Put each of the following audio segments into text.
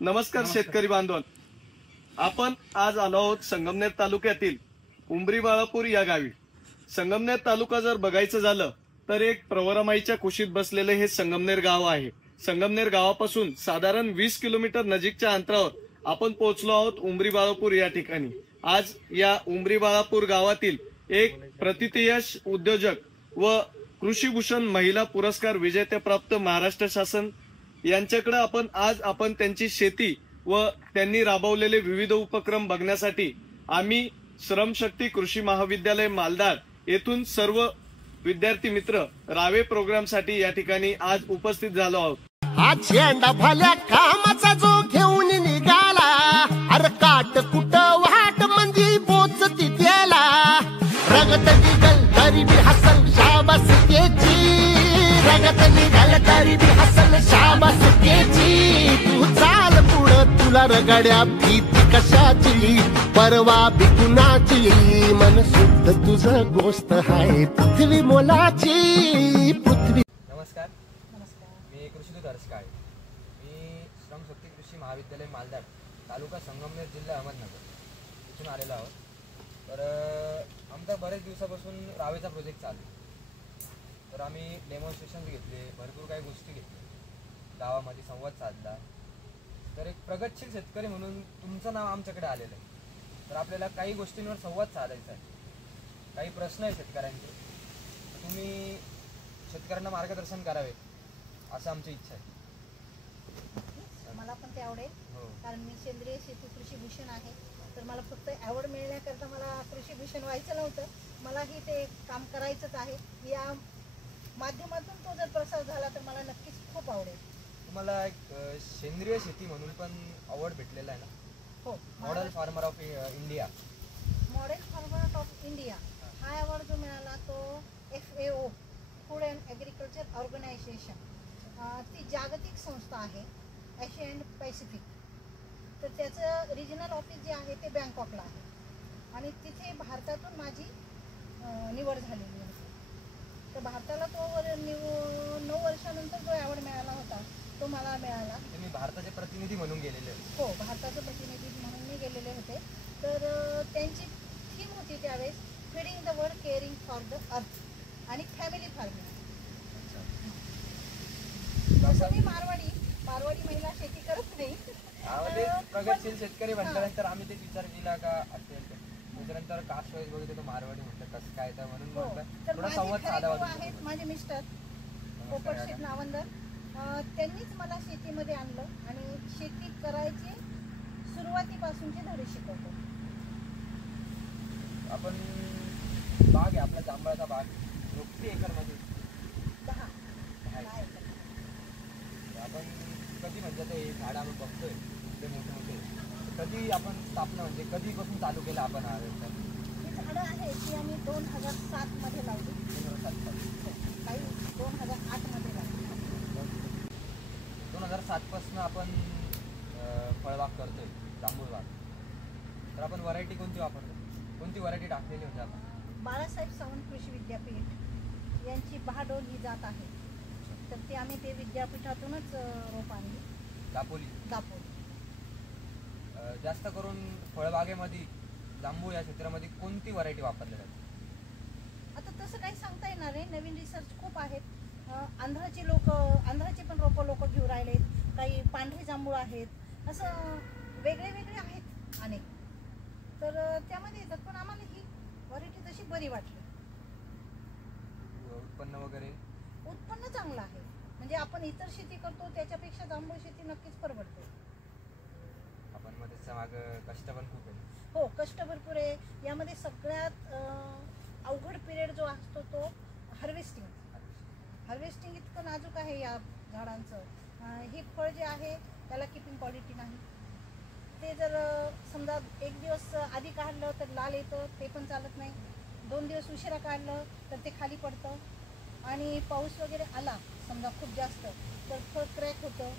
नमस्कार शेतकरी बांधव, आपण आज आलो आहोत संगमनेर तालुक्यातील उंबरी बाळापूर या गावी। संगमनेर तालुका जर बघायचं झालं तर एक प्रवरामाईच्या कुशीत बसलेले हे संगमनेर गाव आहे। संगमनेर गावापासून साधारण 20 किलोमीटर नजीकच्या अंतरावर आपण पोहोचलो आहोत उंबरी बाळापूर या ठिकाणी। आज या उंबरी बाळापूर गावातील एक प्रतिथयश उद्योजक व कृषीभूषण महिला पुरस्कार विजेते प्राप्त महाराष्ट्र शासन यांच्याकडे आपण त्यांची शेती व त्यांनी राबवलेले विविध उपक्रम बघण्यासाठी आम्ही श्रमशक्ती कृषी महाविद्यालय मालदाड येथून सर्व विद्यार्थी मित्र रावे प्रोग्राम साठी या ठिकाणी आज उपस्थित झालो आहोत। आज झेंडा भल्या कामाचा जो घेऊन निघाला, अरे काट कुठं वाट मंदी पोचती त्याला, रगत निघल तरी बी हसल शाबास त्याची, रगत निघल तरी बी हसल शाबास त्याची। तू चाल पुढं तुला रगड्या भीती कशाची, परवा बी कुणाची, मन शुद्ध तुझं गोष्ट आहे पृथ्वी मोलाची पृथ्वी। नमस्कार, मी कृषीदूत हर्ष काळे, मी श्रमशक्ती कृषी महाविद्यालय मालदाड तालुका संगमनेर जिल्हा अहमदनगर इथून आलेलो आहोत। तर आमचा बरेच दिवसापासून रावेचा प्रोजेक्ट चालू आहे। तर आम्ही डेमॉन्स्ट्रेशन्स घेतले, भरपूर काही गोष्टी घेतल्या, गावामध्ये संवाद साधला। तर एक प्रगतशील शेतकरी म्हणून तुमचं नाव आमच्याकडे आलेलं आहे। तर आपल्याला काही गोष्टींवर संवाद साधायचा आहे, काही प्रश्न आहे शेतकऱ्यांचे, तुम्ही शेतकऱ्यांना मार्गदर्शन करावे असं आमची इच्छा आहे। मला पण ते आवडेल, कारण मी सेंद्रिय शेती कृषीभूषण आहे। तर मला फक्त अवॉर्ड मिळण्याकरता मला कृषीभूषण व्हायचं नव्हतं, मलाही ते काम करायचंच आहे। या माध्यमातून तो जर प्रसार झाला तर मला नक्कीच खूप आवडेल। तुम्हाला एक सेंद्रिय शेती म्हणून पण अवॉर्ड भेटलेला आहे ना? हो, model farmer of India. Model farmer of India हा अवॉर्ड जो मिळाला तो FAO food and agriculture organization, ती जागतिक संस्था आहे एशिया अँड पॅसिफिक। तर त्याचं रिजनल ऑफिस जे आहे ते बँकॉकला आहे आणि तिथे भारतातून माझी निवड झालेली आहे। तर भारताला तो 9 वर्षानंतर जो अवॉर्ड मिळाला होता तो मला मिळाला। तुम्ही भारताचे प्रतिनिधी म्हणून गेलेले? हो, भारताचे प्रतिनिधी म्हणून मी गेलेले होते। तर त्यांची थीम होती त्यावेळेस feeding the world, caring for the earth आणि फॅमिली फार्मिंग। तसं मी मारवाडी महिला शेती करत नाही। प्रगतशील शेतकरी म्हटल्यानंतर आम्ही ते विचार केला का असेल, त्याच्यानंतर कास्ट वाईज बघितलं तर मारवाडी म्हटलं कसं काय, तर म्हणून म्हटलं थोडा संवाद साधावा। आहेत माझे मिस्टर पोपटशेठ नावंदर, त्यांनीच मला शेतीमध्ये आणलं आणि शेती करायची सुरुवातीपासूनचे धडे शिकवतो। आपण बाग आहे आपला जांभळाचा बाग, किती एकर मध्ये? 10 एकर। आपण कधी म्हणजे ते झाडं आपण बघतोय ते मोठे मोठे, कधी आपण स्थापना म्हणजे कधीपासून चालू केलं आपण हा व्यवसाय? ही झाडं आहे ती आम्ही 2007 मध्ये लावली, 2007 काही 2008 मध्ये लावली। 2007 पासून आपण फळबाग करतोय, जांभूळ बाग। तर आपण व्हरायटी कोणती वापरतो, कोणती व्हरायटी टाकलेली होती आपण? बाळासाहेब सावंत कृषी विद्यापीठ यांची बहाडोल ही जात आहे। तर ती आम्ही ते विद्यापीठातूनच रोप आणली, दापोली। जास्त करून फळबागेमध्ये जांभूळ या क्षेत्रामध्ये कोणती व्हरायटी वापरली जाते? आता तसं काही सांगता येणार आहे, नवीन रिसर्च खूप आहेत। आंध्राचे पण रोपं लोक घेऊन राहिलेत, काही पांढरे जांभूळ आहेत, असं वेगळे वेगळे आहेत अनेक। तर त्यामध्ये येतात, पण आम्हाला ही व्हरायटी तशी बरी वाटली। उत्पन्न वगैरे? उत्पन्न चांगलं आहे, म्हणजे आपण इतर शेती करतो त्याच्यापेक्षा जांभूळ शेती नक्कीच परवडते। आपण मग त्याच्या मागं कष्ट पण खूप आहे? हो, कष्ट भरपूर आहे। यामध्ये सगळ्यात अवघड पिरियड जो असतो तो हार्वेस्टिंग इतकं नाजूक आहे या झाडांचं। हे फळ जे आहे त्याला किपिंग क्वालिटी नाही, ते जर समजा 1 दिवस आधी काढलं तर लाल येतं, ते पण चालत नाही। 2 दिवस उशिरा काढलं तर ते खाली पडतं आणि पाऊस वगैरे आला समजा खूप जास्त तर फळ क्रॅक होतं।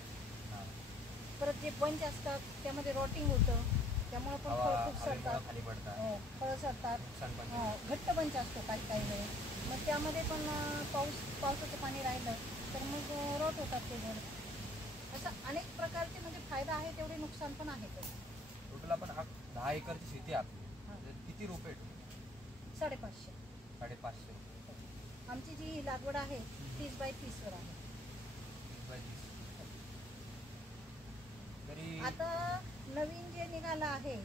परत जे बंच असतात त्यामध्ये रॉटिंग होतं, त्यामुळे पण फळ खूप सरतात, फळं सरतात। घट्ट बंच असतो काही वेळेस, मग त्यामध्ये पण पावसाचं पाणी राहिलं तर मग रॉट होतात ते झाड। असं अनेक प्रकारचे म्हणजे फायदा आहे तेवढे नुकसान पण आहे त्याचं. टोटल आपण 10 एकरची शेती आहे आपली. तर किती रोपे आहेत? 550. 550 रुपये. आमची जी लागवड आहे 30 बाय 30 वर आहे. 30 बाय 30. तरी आता नवीन जे निघालं आहे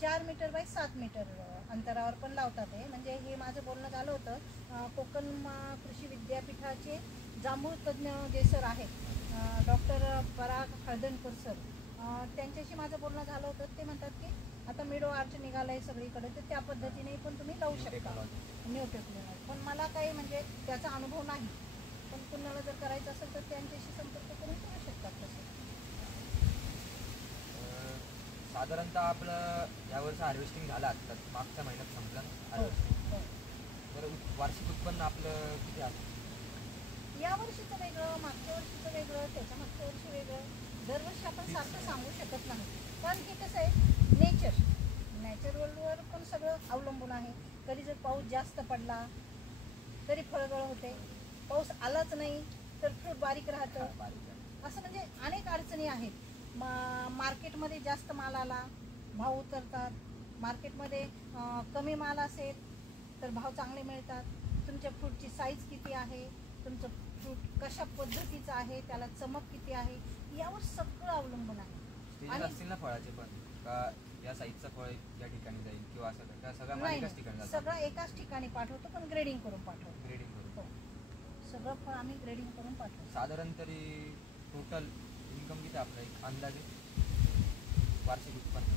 4 मीटर बाय 7 मीटर अंतरावर पण लावतात आहे. म्हणजे हे माझं बोलणं झालं होतं कोकण कृषी विद्यापीठाचे जांभूळ तज्ज्ञ जे सर आहेत डॉक्टर पराग हळदणकर सर, त्यांच्याशी माझं बोलणं झालं होतं. ते म्हणतात की आता मिडो आर्च निघालं आहे सगळीकडे, तर त्या पद्धतीने पण तुम्ही लावू शकता न्यू टेक्नॉलॉजी. पण मला काही म्हणजे त्याचा अनुभव नाही, पण कुणाला जर करायचं असेल तर त्यांच्याशी संपर्क करून करू शकतात तसं. साधारणतः आपलं यावर्षी हार्वेस्टिंग झालं आता मागच्या महिन्यात संपलं ना हो, हार्वेस्टिंग. हो. तर वार्षिक उत्पन्न आपलं किती आहे? या वर्षीचं वेगळं, मागच्या वर्षीचं वेगळं, त्याच्या मागच्या वर्षी वेगळं. दरवर्षी आपण सारखं सांगू शकत नाही. पण हे कसं आहे नॅचरलवर पण सगळं अवलंबून आहे. कधी जर पाऊस जास्त पडला तरी फळगळ होते, पाऊस आलाच नाही तर फ्रूट बारीक राहतं. असं म्हणजे अनेक अडचणी आहेत. मार्केटमध्ये जास्त माल आला भाव उतरतात, मार्केटमध्ये कमी माल असेल तर भाव चांगले मिळतात. तुमच्या फ्रूटची साईज किती आहे, तुमचं फ्रूट कशा पद्धतीचं आहे, त्याला चमक किती आहे, यावर सगळं अवलंबून आहे. स्टेजेस असतील ना फळाचे पण, का या साईजचं फळ या ठिकाणी जाईल किंवा असं का सगळं माल एकाच ठिकाणी जातं? सगळं एकाच ठिकाणी पाठवतो, पण ग्रेडिंग करून पाठवतो. ग्रेडिंग करून. हो, सगळं फळ आम्ही ग्रेडिंग करून पाठवतो. साधारण तरी टोटल इन्कम किती आपलं एक अंदाजे वार्षिक उत्पन्न?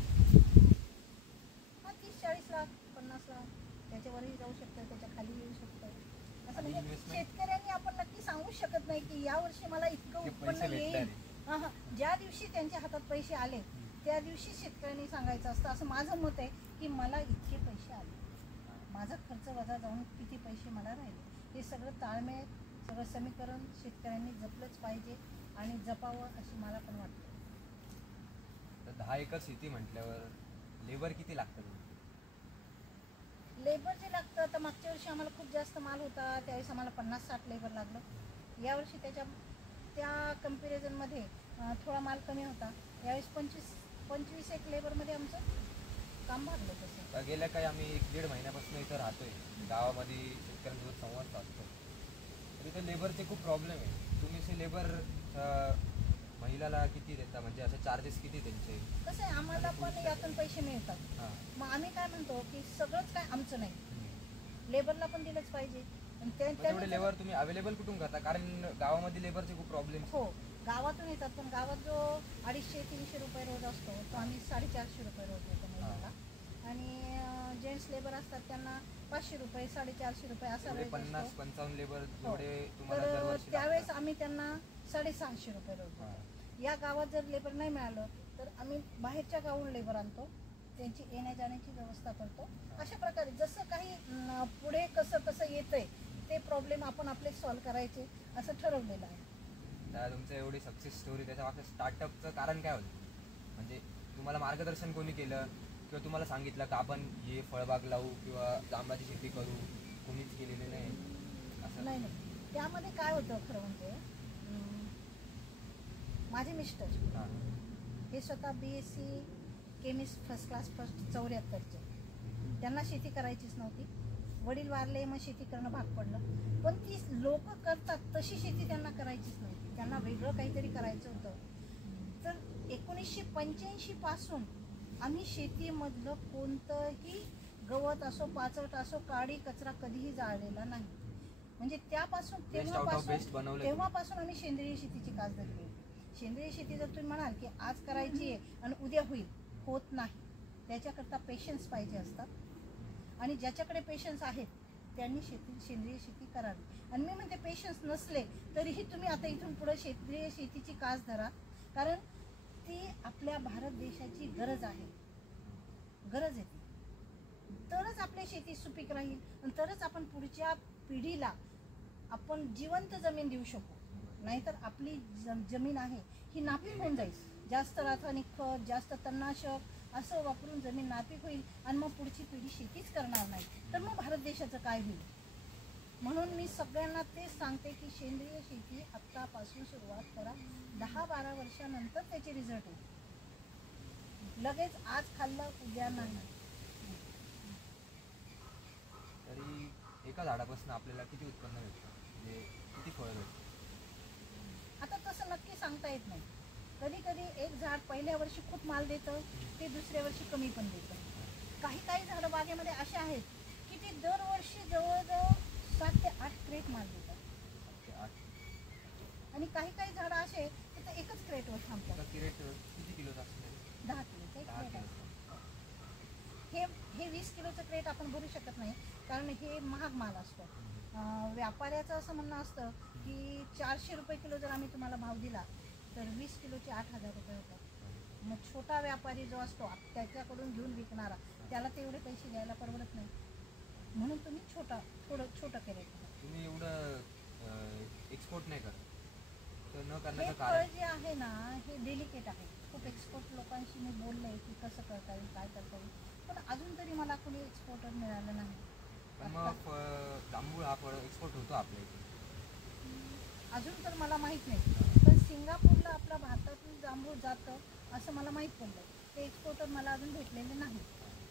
30-40 लाख 50 लाख त्याच्यावरही जाऊ शकतं, त्याच्या खाली येऊ शकतं. असं आणि म्हणजे investment? शेतकऱ्यांनी आपण नक्की सांगू शकत नाही की या वर्षी मला इतकं ते उत्पन्न पैसे येईल. भेटणार आहे. ज्या दिवशी त्यांच्या हातात पैसे आले त्या दिवशी शेतकऱ्यांनी सांगायचं असतं. असं माझं मत आहे की मला इतके पैसे आले, माझा खर्च वजा जाऊन किती पैसे मला राहिले. हे सगळं ताळमेळ, सगळं समीकरण शेतकऱ्यांनी जपलंच पाहिजे आणि जपावं अशी मला पण वाटतं. तर 10 एकर शेती म्हटल्यावर लेबर किती लागतं? लेबर जे लागतं, तर मागच्या वर्षी आम्हाला खूप जास्त माल होता त्यावेळेस आम्हाला 50-60 लेबर लागलं. यावर्षी त्या कम्पॅरिझनमध्ये थोडा माल कमी होता. यावेळेस 25 एक लेबरमध्ये आमचं काम भागलं. तसं गेल्या काही आम्ही 1-1.5 महिन्यापासून इथं राहतोय गावामध्ये, शेतकऱ्यांसोबत संवाद साधतो. तर इथं लेबरचे खूप प्रॉब्लेम आहे. तुम्ही असे लेबर महिलाला किती देता, म्हणजे असं चार्जेस किती त्यांचे? कसं आहे, आम्हाला पण यातून पैसे मिळतात. हां. मग आम्ही काय म्हणतो की सगळंच काय आमचं नाही, लेबरला पण दिलंच पाहिजे. आणि तेवढे लेबर तुम्ही अवेलेबल कुठून करता? कारण गावामध्ये लेबरचे खूप प्रॉब्लेम. हो, गावातून येतात, पण गावात जो 250-300 रुपये रोज असतो तो आम्ही 450 रुपये रोज देतो महिन्याला. आणि जेंट्स लेबर असतात त्यांना 500 रुपये 450 रुपये असा रेट असतो. 50-55 लेबर हो. जेवढे तुम्हाला तर दरवर्षी त्यावेळेस लागतात. आम्ही त्यांना 650 रुपये रोज देतो. या गावात जर लेबर नाही मिळालं तर आम्ही बाहेरच्या गावून लेबर आणतो, त्यांची येण्या जाण्याची व्यवस्था करतो. अशा प्रकारे जसं काही पुढे कसं कसं येतंय ते प्रॉब्लेम आपण आपले सॉल्व्ह करायचे असं ठरवलेलं आहे. त्या तुमचं एवढी सक्सेस स्टोरी, त्याच्या मागचं स्टार्टअपचं कारण काय होतं? म्हणजे तुम्हाला मार्गदर्शन कोणी केलं किंवा तुम्हाला सांगितलं का आपण हे फळबाग लावू किंवा जांबाची शेती करू, कोणीच केलेली नाही असं? नाही, त्यामध्ये काय होतं खरं म्हणजे माझे मिस्टर हां. हे स्वतः BSc केमिस्ट फर्स्ट क्लास 74चे. त्यांना शेती करायचीच नव्हती. वडील वारले, मग शेती करणं भाग पडलं. पण ती लोक करतात तशी शेती त्यांना करायचीच नव्हती, त्यांना वेगळं काहीतरी करायचं होतं. तर 1985 पासून आम्ही शेतीमधलं कोणतंही गवत असो, पाचवट असो, काडी कचरा कधीही जाळलेला नाही. म्हणजे त्यापासून तेव्हापासून आम्ही सेंद्रिय शेतीची कास धरली. सेंद्रिय शेती जर तुम्ही म्हणाल की आज करायची आहे आणि उद्या होईल, होत नाही. त्याच्याकरता पेशन्स पाहिजे असतात आणि ज्याच्याकडे पेशन्स आहेत त्यांनी सेंद्रिय शेती करावी. आणि मी म्हणते पेशन्स नसले तरीही तुम्ही आता इथून पुढे सेंद्रिय शेतीची कास धरा, कारण ती आपल्या भारत देशाची गरज आहे, गरज आहे ती. तरच आपली शेती सुपीक राहील आणि तरच आपण पुढच्या पिढीला आपण जिवंत जमीन देऊ शकू. नाहीतर आपली जमीन आहे ही नापीक होऊन जाईल. जास्त रासायनिक खत, जास्त तणनाशक असं वापरून जमीन नापीक होईल आणि मग पुढची पिढी शेतीच करणार नाही, तर मग भारत देशाचं काय होईल? म्हणून मी सगळ्यांना तेच सांगते की सेंद्रिय शेती आत्तापासून सुरुवात करा. 10-12 वर्षानंतर त्याचे रिझल्ट येईल. लगेच आज खाल्लं उद्या नाही. तरी एका झाडापासून आपल्याला किती उत्पन्न भेटतं, म्हणजे किती फळं भेटतं? आता तसं नक्की सांगता येत नाही. कधी कधी एक झाड पहिल्या वर्षी खूप माल देतं, ते दुसऱ्या वर्षी कमी पण देतं. काही झाडं बागेमध्ये असे आहेत की ते दरवर्षी जवळजवळ 7 ते 8 क्रेट माल देतात. 7 ते 8. आणि काही झाडं असे की ते एकच क्रेटवर थांबतात. एका क्रेट किती किलोचं असतं? 10 किलोचं एक 10 क्रेट आहे. किलोचं. हे 20 किलोचं क्रेट आपण भरू शकत नाही, कारण हे महाग माल असतो. व्यापाऱ्याचं असं म्हणणं असतं की 400 रुपये किलो जर आम्ही तुम्हाला भाव दिला तर 20 किलोचे 8,000 रुपये होतात. मग छोटा व्यापारी जो असतो त्याच्याकडून घेऊन विकणारा, त्याला तेवढे पैसे द्यायला परवडत नाही. म्हणून तुम्ही थोडं छोटं केलं. तुम्ही एवढं एक्सपोर्ट नाही करत, तर न हे करण्याचं फळ कारण? जे आहे ना हे डेलिकेट आहे. खूप एक्सपोर्ट लोकांशी मी बोलले की कसं करता येईल, काय करता येईल, पण अजून तरी मला कोणी एक्सपोर्टर मिळालं नाही. पण मग जांभूळ हा फळ एक्सपोर्ट होतो आपल्या इथे? अजून तर मला माहीत नाही, पण सिंगापूरला आपल्या भारतातून जांभूळ जातं असं मला माहीत पडलं. ते एक्सपोर्टर मला अजून भेटलेले नाही.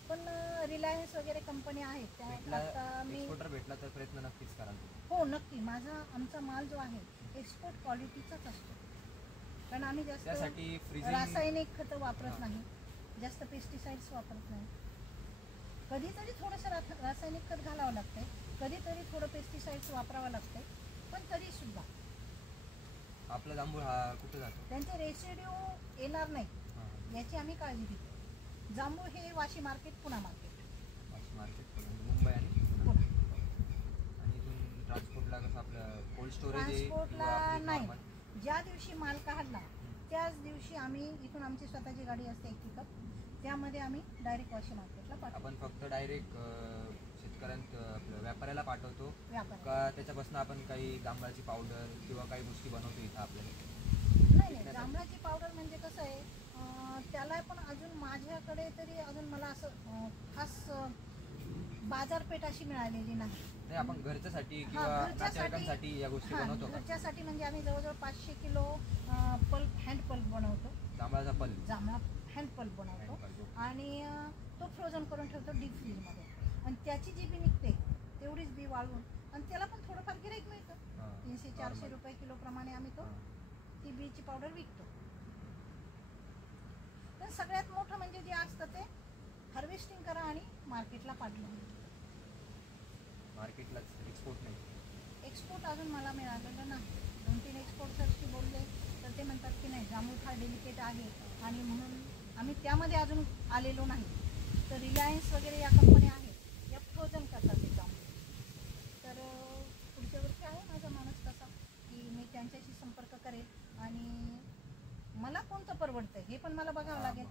पण रिलायन्स वगैरे कंपनी आहेत त्या आता मी एक्सपोर्टर भेटला तर प्रयत्न नक्कीच कराल तुम्ही? हो नक्की. आमचा माल जो आहे एक्सपोर्ट क्वालिटीचाच असतो, कारण आम्ही जास्त त्यासाठी फ्रीजिंग रासायनिक खतं वापरत नाही, जास्त पेस्टिसाइड्स वापरत नाही. कधीतरी थोडंसं रासायनिक खत घालावं लागतंय, कधीतरी थोडं पेस्टिसाइड्स वापरावं लागतंय, पण तरी सुद्धा आपला जांभूळ हा कुठे जातो? त्यांचे रेसिड्यू येणार नाही हां, याची आम्ही काळजी घेतो. जांभूळ हे Vashi market, Puna market, Vashi market, Mumbai आणि पुणे. पुणा. आणि इथून ट्रान्सपोर्टला कसं आपलं कोल्ड स्टोरेज आहे ट्रान्सपोर्टला किंवा आपली नाही. normal? ज्या दिवशी माल काढला त्याच दिवशी आम्ही इथून, आमची स्वतःची गाडी असते एक पिकअप, त्यामध्ये आम्ही डायरेक्ट वाशी मार्केटला पाठवतो. आपण फक्त डायरेक्ट शेतकऱ्यांत आपलं व्यापाऱ्याला पाठवतो व्यापार का त्याच्यापासून आपण काही जांभळाची पावडर किंवा काही गोष्टी बनवतो इथं आपल्याला? नाही, जांभळाची पावडर म्हणजे कसं आहे, त्याला पण अजून माझ्याकडे तरी अजून मला असं खास बाजारपेठ अशी मिळालेली नाही. नाही, आपण घरच्यासाठी हा, किंवा घरच्यासाठी- नातेवाईकांसाठी या गोष्टी हां, बनवतो का? घरच्यासाठी म्हणजे आम्ही जवळजवळ 500 किलो पल्प, हँड पल्प बनवतो. जांभळाचा पल्प, जांभळा हँड पल्प बनवतो Hand pulp. आणि तो फ्रोझन करून ठेवतो डीप फ्रीजमध्ये. आणि त्याची जी बी निघते तेवढीच बी वाळवून, आणि त्याला पण थोडंफार गिराईक मिळतं. हां, 300-400 normal. रुपये किलोप्रमाणे आम्ही हां. ती बीची पावडर विकतो. तर सगळ्यात मोठं म्हणजे जे असतं ते हार्वेस्टिंग करा आणि मार्केटला पाठवा. मार्केटलाच, एक्सपोर्ट नाही. एक्सपोर्ट अजून मला मिळालेलं नाही. 2-3 एक्सपोर्टर्सशी बोलले तर ते म्हणतात की नाही, जांभूळ फार डेलिकेट आहे आणि म्हणून आम्ही त्यामध्ये अजून आलेलो नाही. तर रिलायन्स वगैरे या कंपन्या आहेत, या फ्रोझन करतात ते जांभूळ. तर पुढच्या वर्षी आहे माझा माणूस तसा की मी त्यांच्याशी संपर्क करेल आणि मला कोणतं परवडतं हे पण मला बघावं लागेल.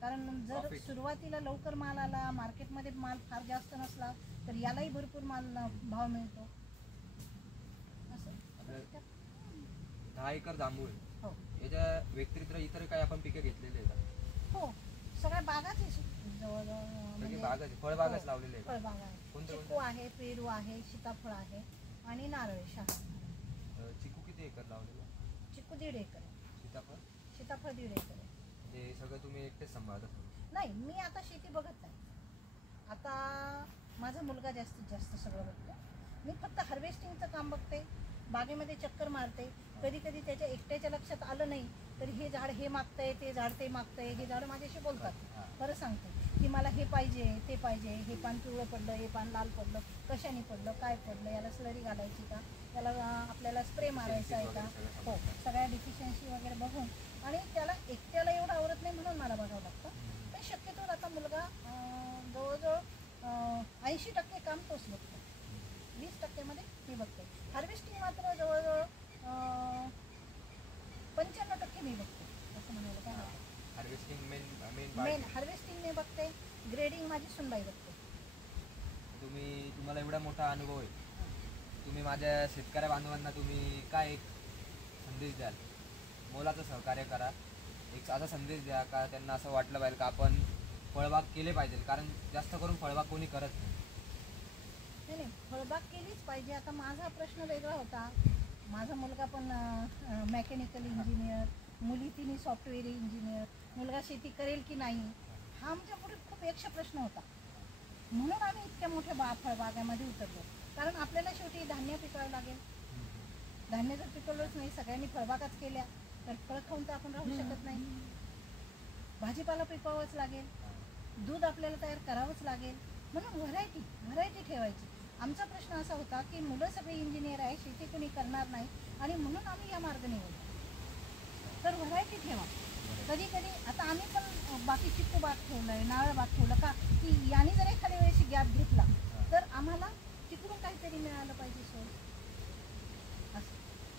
कारण जर Profit. सुरुवातीला लवकर माल आला, मार्केटमध्ये माल फार जास्त नसला तर यालाही भरपूर माल भाव मिळतो. असं आपलं- तर 10 एकर जांभूळ आहे. हो याच्या व्यतिरिक्त इतर काही आपण पिकं घेतलेली आहे का? हो, सगळ्या बागाच आहे जवळजवळ. सगळी म्हणजे बागच आहे, फळबागच हो, लावलेले आहे का? फळबागा आहे. कोणते चिकू आहे, पेरू आहे, सीताफळ आहे आणि नारळ शहा. चिकू किती एकर लावलेलं आहे? चिकू 1.5 एकर आहे. सीताफळ? सीताफळ 1.5 एकर आहे. म्हणजे सगळं तुम्ही एकटेच सांभाळता? नाही, मी आता शेती बघत नाही. आता माझा मुलगा जास्तीत जास्त सगळं बघतो. मी फक्त हार्वेस्टिंगचं काम बघते, बागेमध्ये चक्कर मारते. कधी कधी त्याच्या एकट्याच्या लक्षात आलं नाही तर हे झाड हे मागतंय, ते झाड ते मागतंय, हे झाड माझ्याशी बोलतात. हां. खरं सांगते की मला हे पाहिजे, ते पाहिजे, हे पान पिवळं पडलं, हे पान लाल पडलं, कशाने पडलं, काय पडलं, याला स्लरी घालायची का, याला आपल्याला स्प्रे मारायचा आहे का, हो, सगळ्या डिफिशियन्सी वगैरे बघून. आणि त्याला एकट्याला एवढं आवडत नाही म्हणून मला बघावं लागतं. पण शक्यतो आता मुलगा जवळजवळ 80% काम तोच बघतो, 20% मी बघते. हार्वेस्टिंग मात्र जवळजवळ 95% मी बघते, असं म्हणायला काय हरकत. हार्वेस्टिंग मेन मेन हार्वेस्टिंग मी बघते, ग्रेडिंग माझी सुनबाई बघते. तुम्हाला एवढा मोठा अनुभव आहे, तुम्ही माझ्या शेतकऱ्या बांधवांना तुम्ही काय एक संदेश द्याल? मोलाचं सहकार्य करा, एक असा संदेश द्या का त्यांना असं वाटलं पाहिजे का आपण फळबाग केले पाहिजे, कारण जास्त करून फळबाग कोणी करत नाही. नाही नाही, फळबाग केलीच पाहिजे. आता माझा प्रश्न वेगळा होता. माझा मुलगा पण मेकॅनिकल इंजिनियर, मुली तिन्ही सॉफ्टवेअर इंजिनियर, मुलगा शेती करेल की नाही हा आमच्या पुढे खूप यक्ष प्रश्न होता. म्हणून आम्ही इतक्या मोठ्या फळबागामध्ये उतरलो. कारण आपल्याला शेवटी धान्य पिकवावं लागेल. धान्य जर पिकवलंच नाही, सगळ्यांनी फळबागाच केल्या तर फळ खाऊन तर आपण राहू शकत नाही. भाजीपाला पिकवावंच लागेल, दूध आपल्याला तयार करावंच लागेल. म्हणून व्हरायटी ठेवायची. आमचा प्रश्न असा होता की मुलं सगळे इंजिनियर आहे, शेती कोणी करणार नाही आणि म्हणून आम्ही या मार्ग निवडला. तर व्हरायटी ठेवा. कधी कधी आता आम्ही पण बाकी चिक्कू बाग ठेवलंय, नारळ बाग ठेवलं का की याने जर एखाद्या वेळेस गॅप घेतला तर आम्हाला तिकडून काहीतरी मिळालं पाहिजे सोर्स असं.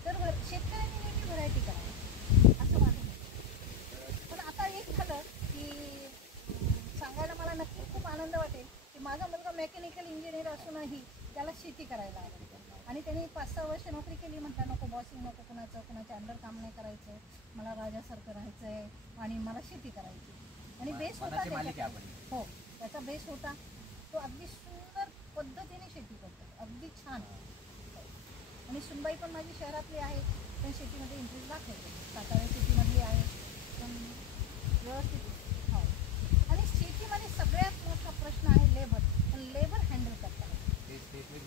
तर शेतकऱ्यांनी नेहमी व्हरायटी करावी असं माझं मत. पण आता एक झालं की सांगायला मला नक्की खूप आनंद वाटेल की माझा मुलगा मेकॅनिकल इंजिनियर असूनही त्याला शेती करायला आवडते आणि त्यांनी 5-6 वर्ष नोकरी केली. म्हटलं नको बॉसिंग नको, कुणाच्या अंडर काम नाही करायचं, मला राजासारखं राहायचं आहे आणि मला शेती करायची. आणि बेस होता त्याचा. हो, त्याचा बेस होता. तो अगदी सुंदर पद्धतीने शेती करतो, अगदी छान. आणि सुनबाई पण माझी शहरातली आहे, पण शेतीमध्ये इंटरेस्ट दाखवते. सातारा सिटीमधली आहे पण व्यवस्थित. हो, आणि शेतीमध्ये सगळ्यात मोठा प्रश्न आहे लेबर. पण लेबर हँडल करतात.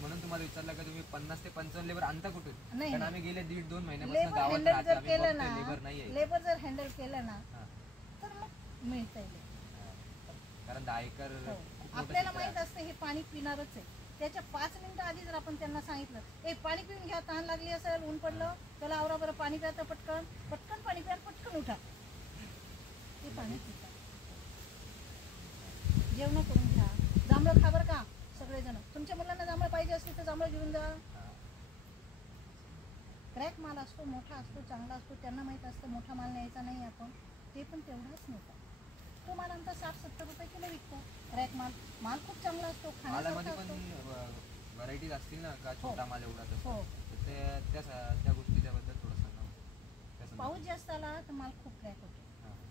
म्हणून तुम्हाला विचारलं का तुम्ही 50 ते 55 लेबर आणता कुठून? नाही, कारण आम्ही गेले 1.5-2 महिन्यापासून लेबर गावात हँडल राहतो, जर आम्ही केलं बघतोय ना, लेबर नाहीये. लेबर जर हँडल केलं ना हां. तर मग मिळतंय लेबर. कारण 10 एकर हो. आपल्याला माहित असतं हे पाणी पिणारच आहे. त्याच्या 5 मिनिटं आधी जर आपण त्यांना सांगितलं ए पाणी पिऊन घ्या, तहान लागली असेल, ऊन पडलं, त्याला आवरा बरं पाणी प्या, तर पटकन पाणी प्या, पटकन उठा, ते पाणी पितात. जेवण करून घ्या, जांभळं खा बरं का सगळेजण. तुमच्या मुलांना जांभळं पाहिजे असतील तर जांभळं घेऊन जा. क्रॅक माल असतो, मोठा असतो, चांगला असतो. त्यांना माहीत असतं मोठा माल न्यायचा नाही आपण, ते पण तेवढाच नेतात. तो माल आमचा 60-70 रुपये किलो विकतो. क्रॅक माल खूप चांगला असतो, मालामध्ये खाण्यासारखा पण असतो. व्हरायटीज असतील ना का छोटा माल एवढाच असतो? हो. तर त्या गोष्टी त्याबद्दल थोडं सांगा. पाऊस जास्त आला तर माल खूप क्रॅक होतो.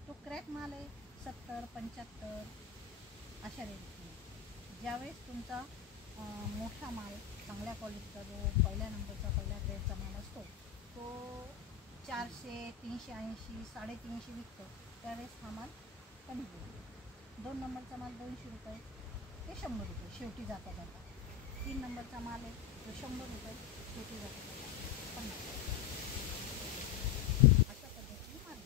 तो क्रॅक माल आहे 70-75 अशा रेटने. ज्यावेळेस तुमचा मोठा माल चांगल्या क्वालिटीचा जो पहिल्या ग्रेडचा माल असतो तो 400, 380, 350 विकतो, त्यावेळेस हा माल कमी होतो. 2 नंबरचा माल 200 रुपये ते 100 रुपये शेवटी जाता. 3 नंबरचा माल आहे तो 100 रुपये शेवटी जाता 50. अशा पद्धतीने माल.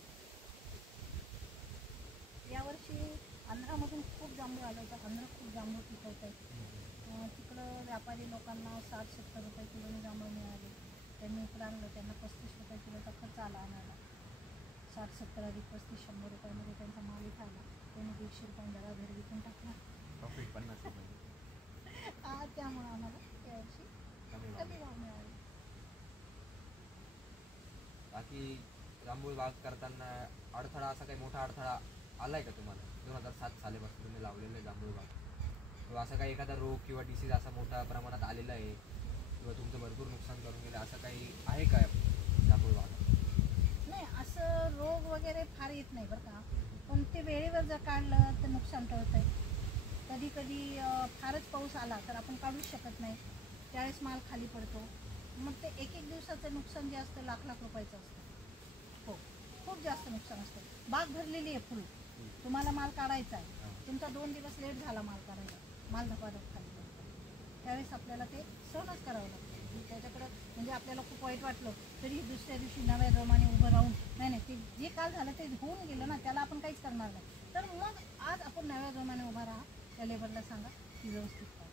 यावर्षी आंध्रामधून खूप जांभूळ आलं होतं. आंध्र खूप जांभूळ पिकवत आहे. तिकडं व्यापारी लोकांना 60-70 रुपये किलोने जांभूळ मिळाले. त्यांनी इकडं आणलं, त्यांना 35 रुपये किलोचा खर्च आला आणायला. 60-70 अधिक 35-100 रुपयामध्ये त्यांचा माल इथं आला. त्यांनी 150 रुपये दरा घरी विकून टाकला. प्रॉफिट 50 रुपये. त्यामुळे आम्हाला यावर्षी कमी भाव मिळाला. बाकी जांभूळ बाग करताना अडथळा, असा काही मोठा अडथळा आलाय का तुम्हाला? 2007 सालीपासून तुम्ही लावलेलं आहे जांभूळ बाग, किंवा असा काही एखादा रोग किंवा डिसीज असा मोठ्या प्रमाणात आलेला आहे किंवा तुमचं भरपूर नुकसान करून गेलं, असं काही आहे का जांभूळ बाग? नाही, असं रोग वगैरे फार येत नाही बरं का. पण ते वेळेवर जर काढलं तर नुकसान टळतं आहे. कधी कधी फारच पाऊस आला तर आपण काढूच शकत नाही, त्यावेळेस माल खाली पडतो. मग ते एक दिवसाचं नुकसान जे असतं लाख रुपयाचं असतं. हो, खूप जास्त नुकसान असतं. बाग भरलेली आहे फुल, तुम्हाला माल काढायचा आहे, तुमचा 2 दिवस लेट झाला माल काढायला, माल धपाधप खाली पडतो, त्यावेळेस आपल्याला ते सहनच करावं लागतं. त्याच्याकडं म्हणजे आपल्याला खूप वाईट वाटलं तरी दुसऱ्या दिवशी नव्या जोमाने उभं राहून नाही ते जे काल झालं ते होऊन गेलं ना, त्याला आपण काहीच करणार नाही. तर मग आज आपण नव्या जोमाने उभा राहा, त्या लेबरला सांगा की व्यवस्थित करा.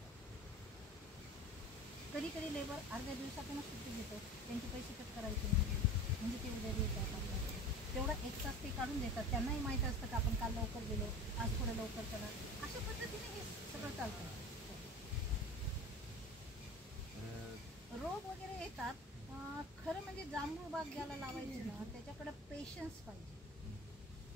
कधी लेबर अर्ध्या दिवसातूनच सुट्टी घेतो, त्यांचे पैसे कट करायचे नाही, म्हणजे ते उद्या येतात आपल्याला. तेवढा 1 तास ते काढून देतात. त्यांनाही माहीत असतं की आपण काल लवकर गेलो, आज थोडं लवकर चला. अशा पद्धतीने हे सगळं चालतं. रोग वगैरे येतात. खरं म्हणजे जांभूळ बाग ज्याला लावायची ना त्याच्याकडे पेशन्स पाहिजे.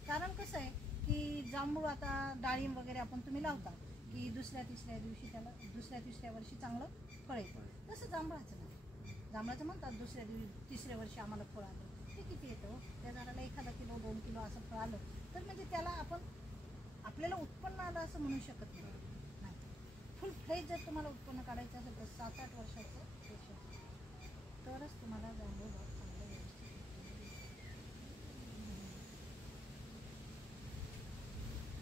कारण कसं आहे की जांभूळ आता डाळिंब वगैरे आपण तुम्ही लावता की दुसऱ्या-तिसऱ्या दिवशी त्याला दुसऱ्या-तिसऱ्या वर्षी चांगलं फळ येतं. तसं जांभळाचं नाही. जांभळाचं म्हणतात दुसऱ्या दिवशी 3ऱ्या वर्षी आम्हाला फळ आलं. ते किती येतं? त्या झाडाला 1 किलो 2 किलो असं फळ आलं तर म्हणजे त्याला आपण आपल्याला उत्पन्न आलं असं म्हणू शकत नाही. फुल कुठलंही जर तुम्हाला उत्पन्न काढायचं असेल तर 7-8 वर्षाचं पेशन्स, तरच तुम्हाला बँबू बाग चांगलं व्यवस्थित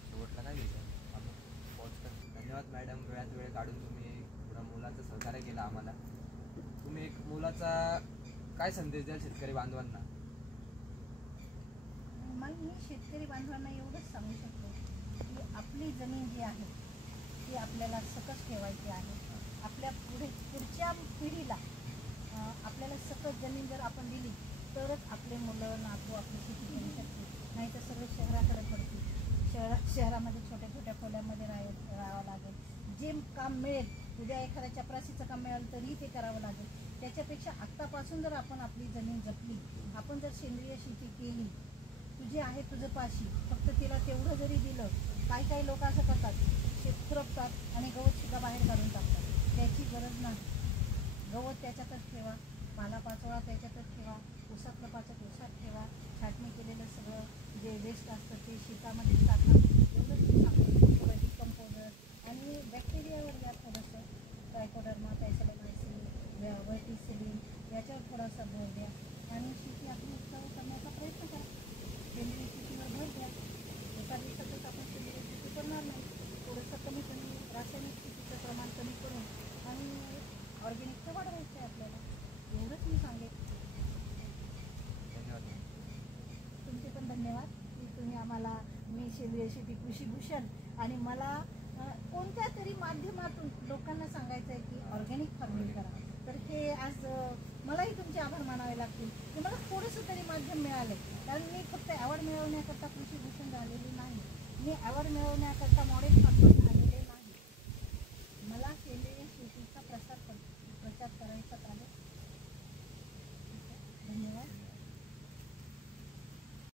शेवटला काय घ्यायचं आपण पॉज कर. धन्यवाद मॅडम, वेळात वेळ काढून तुम्ही पुढं मुलाचं सहकार्य केलं आम्हाला. तुम्ही एक मुलाचा काय संदेश द्याल शेतकरी बांधवांना? मग मी शेतकरी बांधवांना एवढंच सांगू शकतो की आपली जमीन जी आहे ती आपल्याला सकस ठेवायची आहे. आपल्या पुढच्या पिढीला आपल्याला सकस जमीन जर आपण दिली तरच आपले मुलं नातू आपली शेती करू शकतील. नाही तर सगळे शहराकडे पडतील. शहरामध्ये छोट्या छोट्या खोल्यामध्ये राहावं लागेल. जे काम मिळेल, उद्या एखाद्या चपरासीचं काम मिळालं तरीही ते करावं लागेल. त्याच्यापेक्षा आत्तापासून जर आपण आपली जमीन जपली, आपण जर सेंद्रिय शेती केली, तुझी आहे तुझं पाशी, फक्त तिला तेवढं जरी दिलं. काही लोक असं करतात, शेत खुरपतात आणि गवतसुद्धा बाहेर काढून टाकतात. त्याची गरज नाही. गवत त्याच्यातच ठेवा, पालापाचोळा त्याच्यातच ठेवा, ऊसातलं पाचक ऊसात ठेवा, छाटणी केलेलं सगळं जे वेस्ट असतं ते शेतामध्येच टाका. एवढंच मी सांगतो. थोडं डिकम्पोजर आणि बॅक्टेरियावर या थोडंसं ट्रायकोडर्मा, टायसेलोमायसिन, व्हर्टिसिलिन याच्यावर थोडासा भर द्या आणि शेती आपली उत्सव करण्याचा प्रयत्न करा. सेंद्रिय शेतीवर भर द्या. एका दिवसातच आपण सेंद्रिय शेती करणार नाही. थोडंसं कमी रासायनिक शेतीचं प्रमाण कमी करून आणि ऑर्गॅनिकचं वाढवायचं आहे आपल्याला. एवढंच मी सांगेन. धन्यवाद. तुमचे पण धन्यवाद की तुम्ही आम्हाला, मी सेंद्रिय शेती कृषीभूषण आणि मला कोणत्या तरी माध्यमातून लोकांना सांगायचं आहे की ऑर्गॅनिक फार्मिंग करा. तर हे आज मलाही तुमचे आभार मानावे लागतील की मला थोडंसं तरी माध्यम मिळालं. कारण मी फक्त ॲवॉर्ड मिळवण्याकरता कृषीभूषण झालेली नाही. मी ॲवॉर्ड मिळवण्याकरता मॉडेल